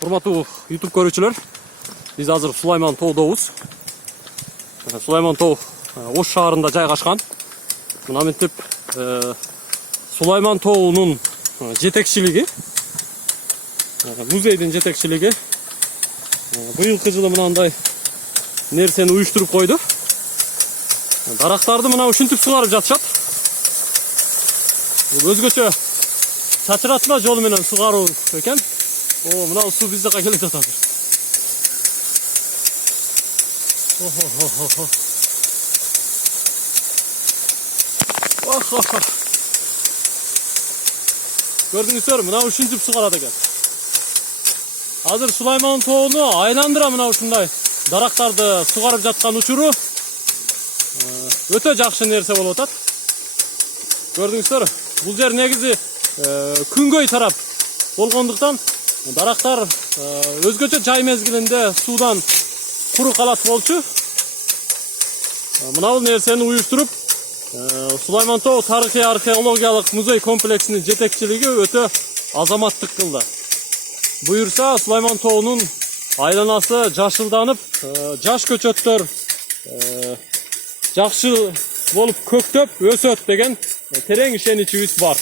Урматтуу YouTube көрүүчүлөр, биз азыр Сулайман тоодобуз. Сулайман тоо Ош шаарында жайгашкан. Мына мынтип Сулайман тоонун жетекчилиги, музейдин жетекчилиги быйылкы жылы мынандай нерсени уюштуруп койду. Дарактарды мына ушинтип сугарып жатышат. Өзгөчө чачыратма жол менен сугаруу экен. Мына суу биз жака келип жатат. Көрдүңүздөр, мына ушинтип сугарат экен. Азыр Сулайман тоону айландыра мына ушундай дарактарды сугарып жаткан учуру өтө жакшы нерсе болуп атат. Көрдүңүздөр, бул жер негизи күнгөй тарап болгондуктан дарактар өзгөчө жай мезгилинде суудан куру калат болчу. Мына бул нерсени уюштуруп Сулайман тоо тарыхый археологиялык музей комплексинин жетекчилиги өтө азаматтык кылды. Буюрса Сулайман тоонун айланасы жашылданып, жаш көчөттөр жакшы болуп көктөп өсөт деген терең ишенимибиз бар.